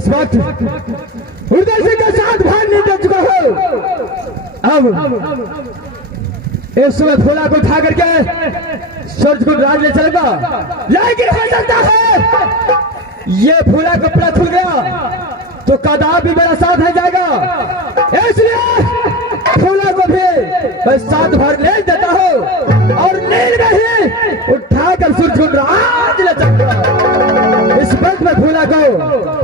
इस वक्त उधर से के साथ भाग निकल चुका हो। अब इस समय फूला को उठा करके सूरज को राज ले चलेगा, लेकिन हो सकता है ये फूला कपड़ा खुल गया तो कदाब भी मेरा साथ है जाएगा, इसलिए फूला को भी मैं साथ भर ले देता हूँ और नींद में ही उठाकर सूरज को राज ले चलूंगा। इस वक्त में फूला को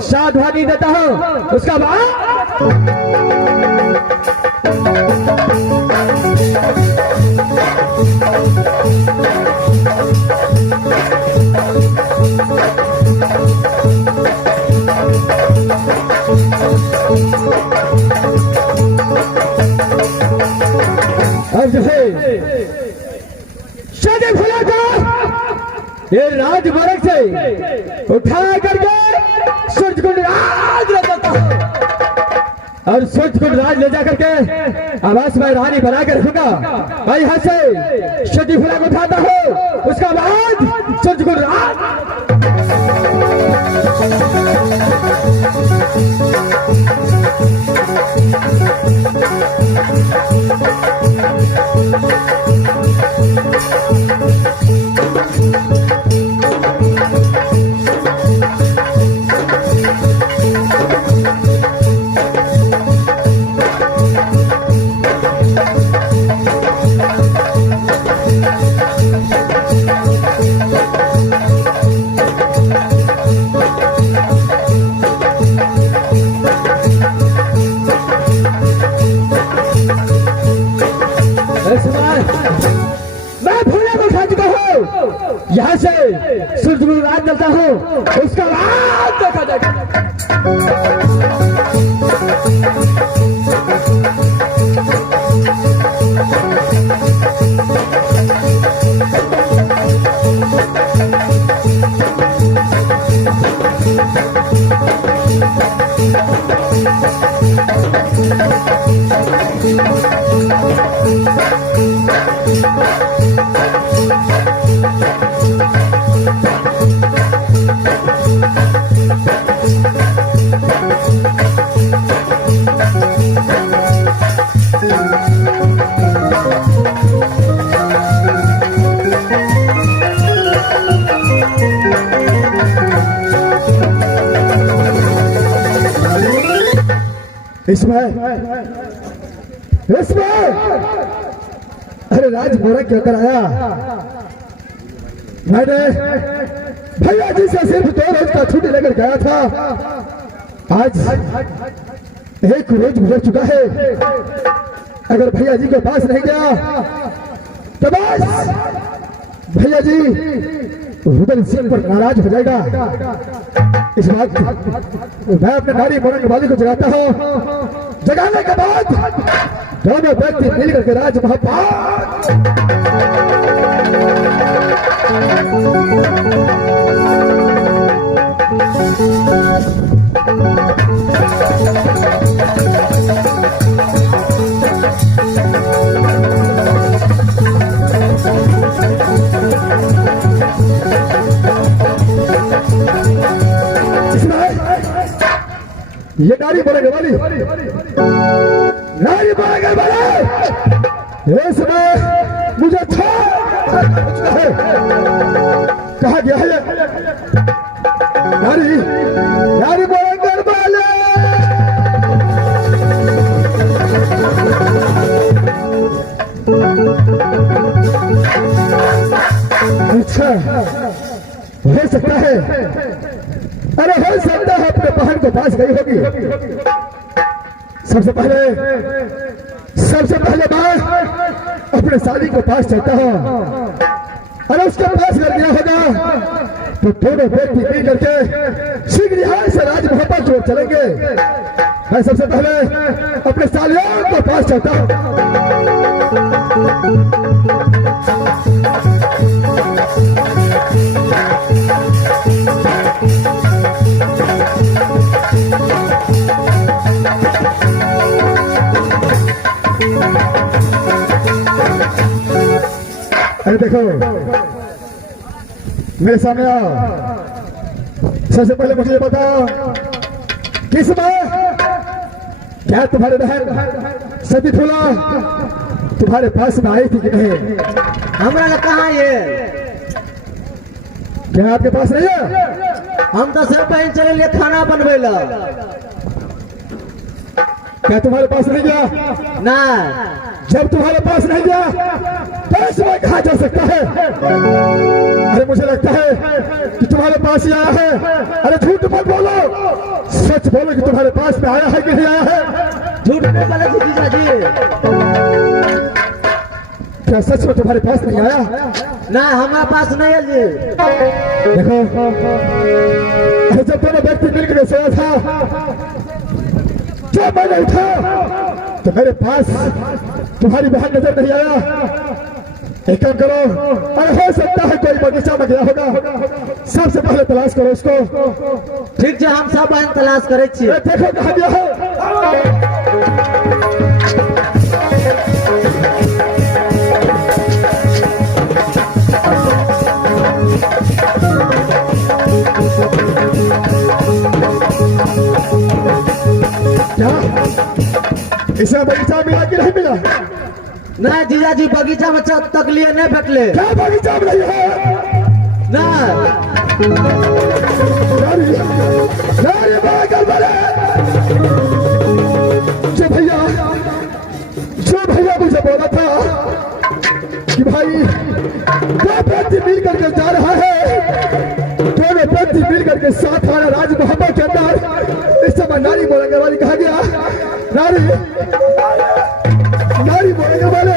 साथ भर नहीं देता हूँ, उसका बाद अब जो है शादी फुला को ये राज बरक से उठा करके सूरज को राज ले जाता हूं और सूरज को राज ले जाकर के आवास में रानी बना कर रखूंगा। मैं यहां से शादी फुला को उठाता हूं, उसका बाद सूरज को राज यहाँ से सूरज को रात जलता हूँ, उसका बाद देखा जाएगा। इसमें अरे राज मोरा क्या कराया, मैंने भैया जी से सिर्फ 2 रोज का छुट्टी लेकर गया था, आज 1 रोज गुजर चुका है। अगर भैया जी के पास नहीं गया तो बस भैया जी रुदल सिंह पर नाराज हो जाएगा। इस बात मैं अपने नारी मोरंग वाली को जगाता हूँ, जगाने के बाद दोनों व्यक्ति मिल करके राज महापात ये नारी बोलेगे वाली नारी बोलेगे वाले इसमें मुझे है कहा गया है नारी नारी बोलेगे वाले अच्छा हो सकता है, अरे हो सकता है अपने बहन को पास गई होगी। सबसे पहले मैं अपने साली को पास चलता हूँ, अरे उसके पास कर गया होगा तो दोनों व्यक्ति मिल करके शीघ्र यहाँ से राजमहल की ओर चलेंगे। मैं सबसे पहले अपने सालियों को पास चलता हूँ। अरे देखो मेरे सामने आओ, सबसे पहले मुझे बताओ किस बात क्या तुम्हारे बहन सती फूला तुम्हारे पास में आई थी कि नहीं? हमरा ने कहा ये क्या आपके पास नहीं है? हम तो सब बहन चले लिए खाना बनवे ला। क्या तुम्हारे पास नहीं गया? ना जब तुम्हारे पास नहीं गया तो इसमें कहा जा सकता है? अरे मुझे लगता है कि तुम्हारे पास ही आया है। अरे झूठ मत बोलो, सच बोलो कि तुम्हारे पास में आया है कि नहीं आया है? झूठ नहीं बोले थे जीजा जी। क्या सच में तुम्हारे पास नहीं आया? ना हमारे पास नहीं है जी। देखो अरे जब दोनों व्यक्ति मिलकर सोया था, जब मैंने उठा तो मेरे पास तुम्हारी बहन नजर नहीं आया। एक काम करो, अरे हो सकता है कोई बगीचा में गया होगा, सबसे पहले तलाश करो उसको। ठीक है, हम सब बहन तलाश करे छी। देखो कहाँ गया है। क्या इसे बगीचा मिला कि नहीं मिला? ना जीजा जी, बगीचा में तक लिए नहीं भेटले। क्या बगीचा में नहीं है? ना जो भैया मुझे बोला था कि भाई दो व्यक्ति मिल करके जा रहा है, दोनों व्यक्ति मिल करके साथ आना राज मोहब्बत के अंदर। इस समय नारी बोलेंगे वाली कहा गया, नारी नारी बोलेंगे वाले।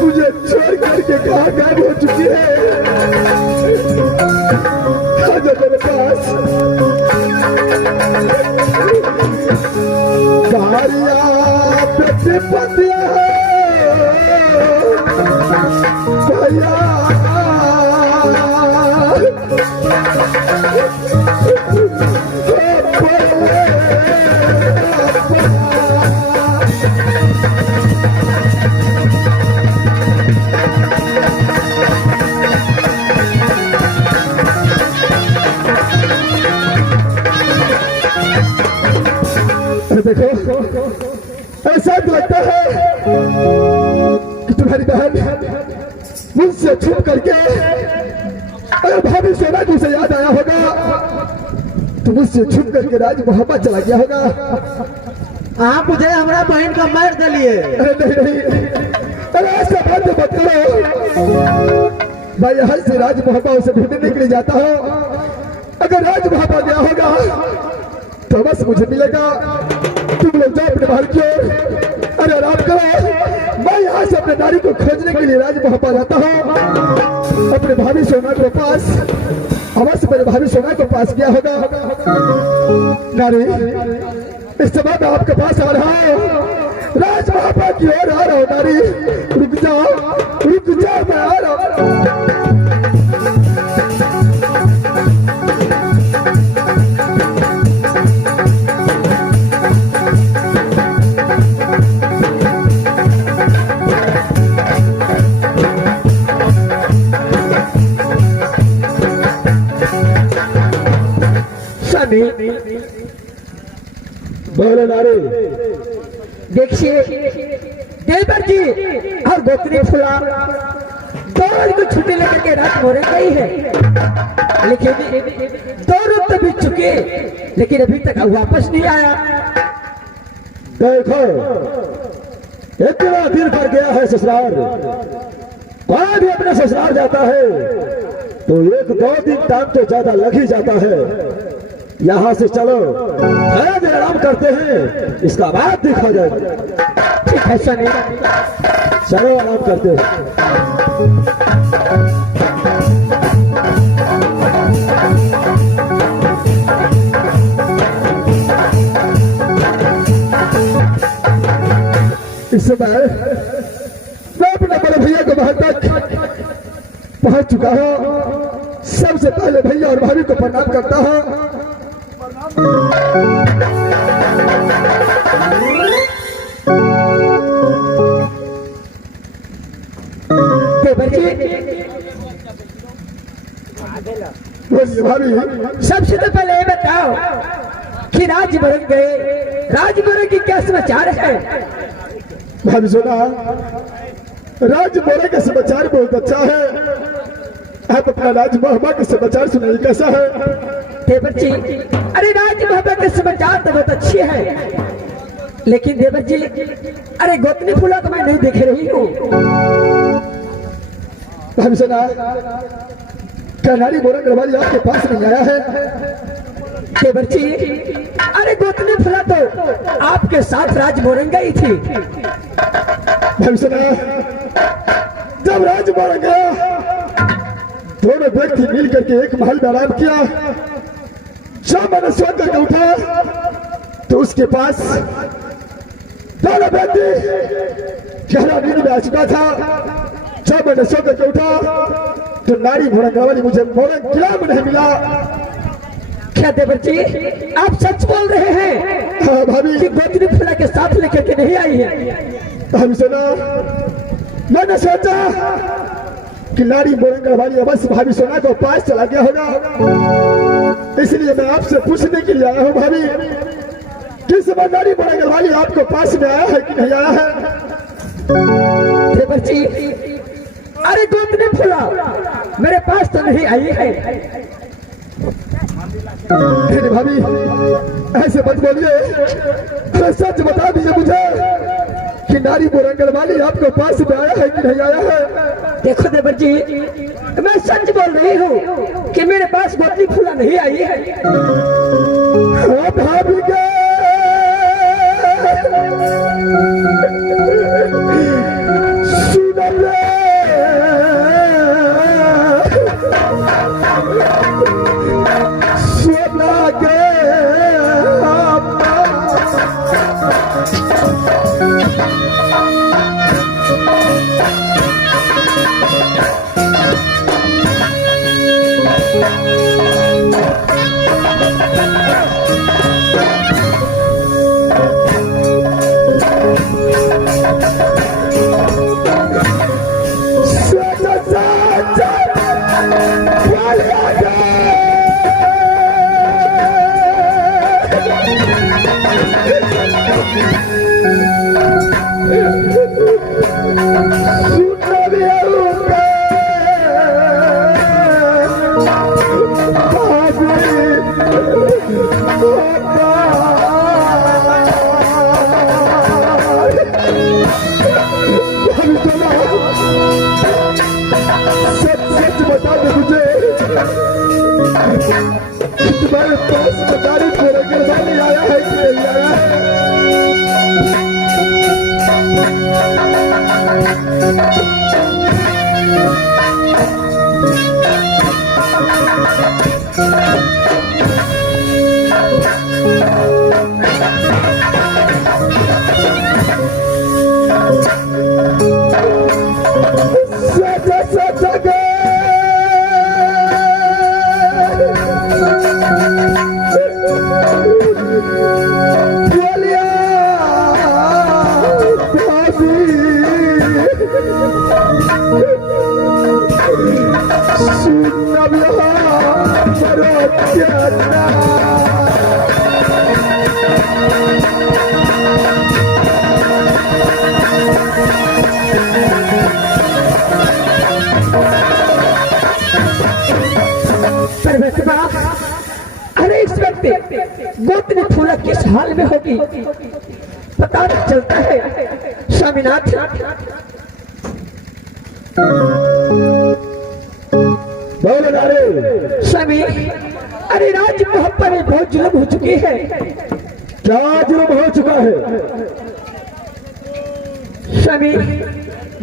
मुझे छोड़ करके कहाँ गायब हो चुकी है? आजा मेरे पास। कारिया प्रतिपत्तियां देखो ऐसा तो लगता है कि तुम्हारी बहन मुझसे छुप करके अगर भाभी सोना जी से याद आया होगा तो मुझसे छुप करके राज मोहब्बत चला गया होगा। आप मुझे हमारा बहन का मार दिलिए। अरे नहीं अरे ऐसा बात मत करो भाई। यहाँ से राज मोहब्बत से ढूंढने के लिए जाता हूँ। अगर राज मोहब्बत गया होगा तो बस मुझे मिलेगा। तुम लोग जाओ अपने बाहर की ओर। अरे आराम करो। मैं यहाँ से अपने नारी को खोजने के लिए राज मोहब्बत जाता हूँ अपने भाभी सोना के पास। अवश्य मेरे भाभी सोना के पास गया होगा। नारी इस समय मैं आपके पास आ रहा हूँ। राज मोहब्बत की ओर आ रहा हूँ। नारी रुक जाओ मैं आ रहा हूँ। बोलो नारी। देखिए देवर जी और गोत्री फुला दोनों को छुट्टी लेकर के रात मोरे गई है, लेकिन 2 रूप तो बीत चुके लेकिन अभी तक वापस नहीं आया। देखो इतना दिन पर गया है ससुराल। कोई भी अपने ससुराल जाता है तो 1-2 दिन टाइम तो ज्यादा लग ही जाता है। यहाँ से चलो थोड़ा देर आराम करते हैं, इसका बाद देखा जाएगा। ठीक है सनी, चलो आराम करते हैं। इस समय मैं अपने बड़े भैया के महल तक पहुंच चुका हूँ। सबसे पहले भैया और भाभी को प्रणाम करता हूँ। भाभी सबसे तो पहले ये बताओ कि राजभवन गए, राजभवन की क्या समाचार है? भाभी सुना राजभवन का समाचार बहुत अच्छा है। आप अपना राज मोहब्बत के समाचार सुनाइए कैसा है? देवर जी अरे राज मोहब्बत के समाचार तो बहुत अच्छे हैं, लेकिन देवर जी अरे गोतनी फूला तो मैं नहीं देख रही हूँ। भाभी सुना कनारी मोरंग रवाली आपके पास नहीं आया है? देवर जी अरे गोतनी फुला तो आपके साथ राज मोरंग गई थी। भाभी सुना जब राज मोरंग गया दोनों व्यक्ति मिल करके एक महल में आराम किया। जब मैंने सोच करके उठा तो उसके पास दोनों व्यक्ति गहरा नींद में आ चुका था। जब मैंने सोच करके उठा तो नारी मोरंग वाली मुझे मोरंग किला में नहीं मिला। क्या देवर जी आप सच बोल रहे हैं? हाँ भाभी कि गोतनी फुला के साथ लेकर के नहीं आई है? भाभी सुना मैंने सोचा कि नारी मोरंग वाली अवश्य भाभी सोना को पास चला गया होगा, इसलिए मैं आपसे पूछने के लिए आया हूँ भाभी किस समय नारी मोरंग वाली आपको पास में आया है कि नहीं आया है? देवर जी अरे गोतनी फुला मेरे पास तो नहीं आई है। भाभी ऐसे मत बोलिए, सच बता दीजिए मुझे कि नारी मोरंग वाली आपको पास में आया है कि नहीं आया है? देखो देवर जी मैं सच बोल रही हूँ कि मेरे पास गोतनी फुला नहीं आई है। भाभी के सुनना भी आऊंगा सच सच बता दे मुझे तुम्हारे पास बताने पूरा गिरवाने आया है कि नहीं आया है? अरे इस वक्त गोतनी फूला किस हाल में होगी पता नहीं चलता है। स्वामीनाथ बोलो नारे। स्वामी, अरे राज मोहब्बत में बहुत जुल्म हो चुकी है। क्या जुल्म हो चुका है? स्वामी,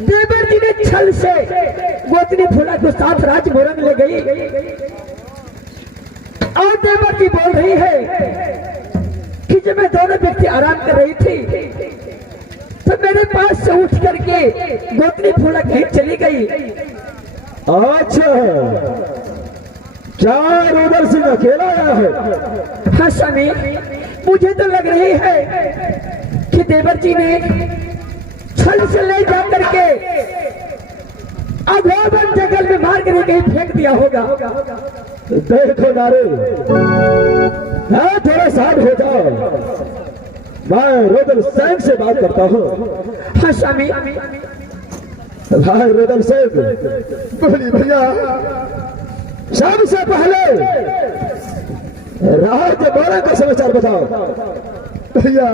देवर जी ने छल से गोतनी फूला को साथ राजभवन ले गई और देवर जी बोल रही है कि जब मैं दोनों व्यक्ति आराम कर रही थी तो मेरे पास से उठ करके गोतनी फूला कहीं चली गई। अच्छा, क्या रुदल सिंह अकेला आया है? हाँ स्वामी, मुझे तो लग रही है कि देवर जी ने छल से ले जाकर के अघोबन जंगल में मार कर कहीं फेंक दिया होगा। देखो नारे, थोड़ा साइड हो जाओ, मैं रुदल सिंह से बात करता हूँ। हाँ स्वामी। भाई रुदल सिंह, बोली भैया। सबसे पहले राजमोड़ा का समाचार बताओ। भैया,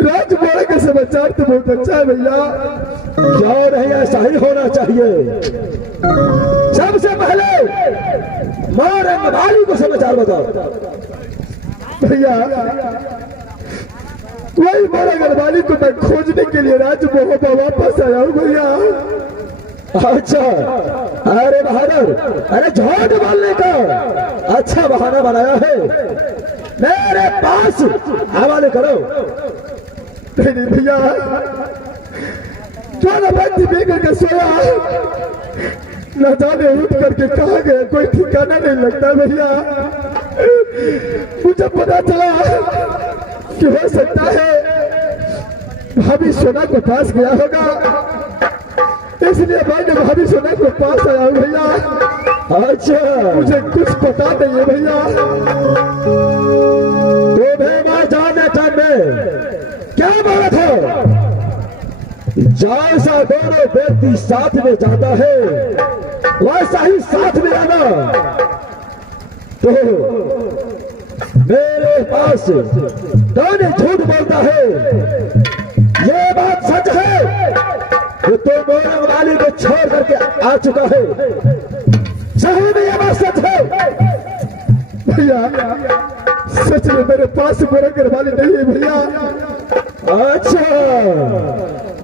राजमोड़ा का समाचार तो बहुत अच्छा है भैया। क्यों नहीं, ऐसा ही होना चाहिए। सबसे पहले रंगवाली को समाचार बताओ। भैया, वही रंगवाली को मैं खोजने के लिए राजमोहब्बा वापस आया हूँ भैया। अच्छा, अरे बहादुर, अरे झूठ बोलने का अच्छा बहाना बनाया है। मेरे पास हवाले करो। नहीं भैया, जो व्यक्ति बेघर के सोया न जाने उठ करके कहा गया, कोई ठिकाना नहीं लगता भैया। मुझे पता चला कि हो सकता है भाभी सोना को पास गया होगा, इसलिए मैंने भाभी सोना को पास आया हूँ भैया। अच्छा, मुझे कुछ पता नहीं है भैया। तुम्हें मैं जाने टाइम में क्या बोला था? जैसा दोनों व्यक्ति साथ में जाता है वैसा ही साथ में आना। तो मेरे पास दोनों झूठ बोलता है, ये बात सच है कि तो मोरंग वाली को छोड़ करके आ चुका है। सही में ये बात सच है? भैया, सच में मेरे पास मोरंग वाली नहीं है भैया। अच्छा,